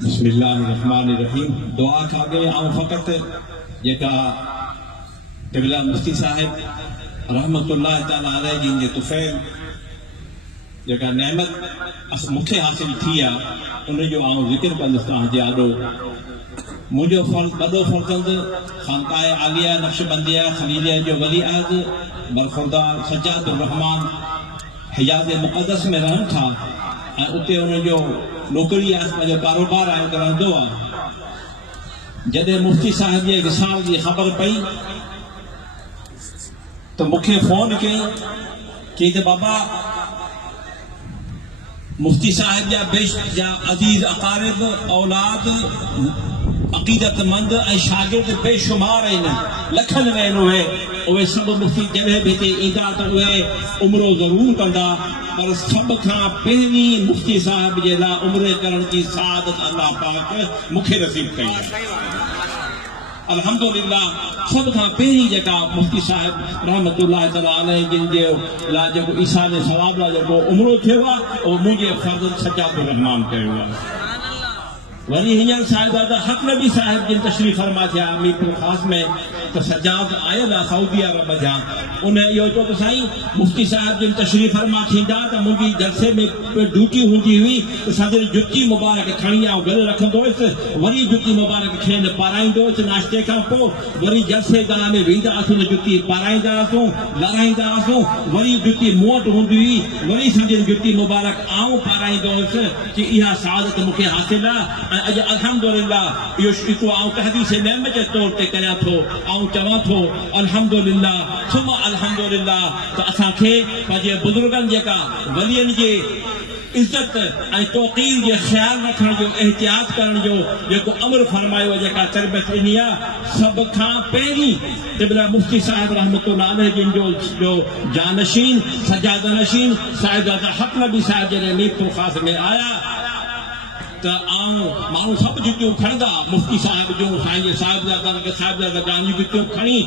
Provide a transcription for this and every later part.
बिस्मिल्लाहिर्रहमानिर्रहीम। दुआ खागे आऊं फ़क़त जेका क़िबला मुफ्ती साहिब रहमतुल्लाह तआला अलैहि जिन जे तुफ़ैल जेका नेमत मूंखे हासिल थी आहे उन जो आऊं ज़िक्र कंदुसि तव्हांजे आॾो। मुंहिंजो वॾो फ़र्ज़ंद ख़ानक़ाह आलिया नक्शबंदिया ख़लीलिया जो वली अहद बरख़ुरदार सज्जादुर रहमान हिजाज़ मुक़द्दस में रहनि था ऐं उते उनजो नौकरी आहे, पंहिंजो कारोबार आहे, उते रहंदो आहे। जॾहिं मुफ्ती साहिब जे विसाल जी ख़बर पई त मूंखे फ़ोन कयईं कि बाबा मुफ्ती साहिब जा अज़ीज़ अक़ारिब औलाद अक़ीदतमंद ऐं शागिर्द बेशुमार आहिनि, लखनि में आहिनि। उहे सभु मुफ्ती जॾहिं बि हिते ईंदा त उहे उमिरो ज़रूरु कंदा, पर सभ खां पहिरीं मुफ्ती साहिब जे लाइ उमिरे करण जी सआदत अल्लाह पाक मूंखे नसीब कई आहे। अल्हम्दुलिल्लाह सभ खां पहिरीं जेका मुफ्ती साहिब रहमतुल्लाह तआला अलैहि जिन जे लाइ जेको ईसाने सवाब लाइ जेको उमिरो थियो आहे उहो मुंहिंजे फ़र्ज़ सज्जादुर रहमान कयो आहे। वरी हींअर साहिबज़ादा हक नबी साहिब जिन तशरीफ़ फरमा थिया मीरपुर ख़ास में त सज्जाद आयल आहे सऊदी अरब जा। उन इहो चयो त साईं मुफ्ती साहिब जिन तशरीफ़ फरमा थींदा त मुंहिंजी जलसे में ड्यूटी हूंदी हुई त सॼी जुती मुबारक खणी आऊं गले रखंदो हुयुसि, वरी जुती मुबारक खेनि पाराईंदो हुयुसि। नाश्ते खां पोइ वरी जलसे गाह में वेंदा हुआसीं, जुती पाराईंदा हुआसीं, लड़ाईंदा हुआसीं, वरी जुती मूं वटि हूंदी हुई, वरी सॼी जुती मुबारक आऊं पाराईंदो हुयुसि कि इहा सआदत मूंखे हासिल आहे। अॼु अल्हम्दुलिल्लाह इहो शिको आऊं तहदीस नेम जे तौर ते कयां थो, आऊं चवां थो अल्हम्दुलिल्लाह सुम्मा अल्हम्दुलिल्लाह त असांखे पंहिंजे बुज़ुर्गनि जेका वलियनि जे इज़त ऐं तौक़ीर जे ख़्याल रखण जो एहतियात करण जो जेको अमर फरमायो, जेका तरबियत ॾिनी आहे, सभ खां पहिरीं क़िबला मुफ्ती साहिब रहमतुल्लाह अलैहि जिन जो जानशीन सज्जादनशीन साहिबज़ादा हक नबी साहिब जॾहिं मीरपुर ख़ास में आया त आऊं माण्हू सभु जुतियूं खणंदा, मुफ्ती साहिब जूं साईं जे साहिबज़ादा गांहियूं जुतियूं खणी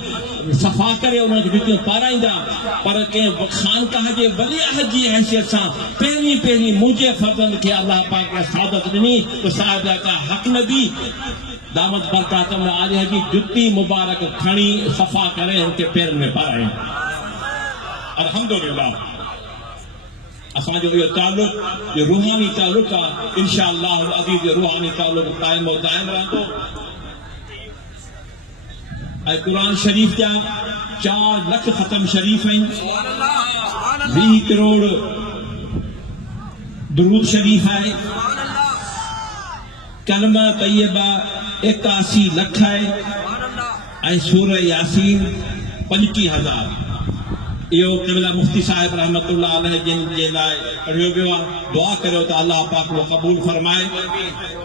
सफ़ा करे उन्हनि खे जुतियूं पाराईंदा। पर कंहिं ख़ानक़ाह जे वली अहद जी हैसियत सां पहिरीं मुंहिंजे फ़र्ज़ंद खे अल्लाह पाक ने सआदत ॾिनी त साहिबज़ादा हक नबी दामत बरकातुहुम आलिया जी जुती मुबारक खणी सफ़ा करे उनके पेरनि में पाराई। अल्हम्दुलिल्लाह असांजो इहो ताल्लुक़ जो रूहानी ताल्लुक़ आहे, इंशाअल्लाह अज़ीज़ जो रूहानी ताल्लुक़ क़ाइम और दाइम रहंदो। ऐं क़ुरान शरीफ़ जा 4 लख ख़तम शरीफ़ आहिनि, 20 करोड़ दुरूद शरीफ़ आहे, कलमा तय्यबा 81 लख आहे ऐं सूरह यासीन 25,000। इहो क़िबला मुफ्ती साहिब रहमतुल्लाह अलैहि जिन जे लाइ पढ़ियो वियो आहे। दुआ करियो त अल्लाह पाक उहो क़बूल फरमाए।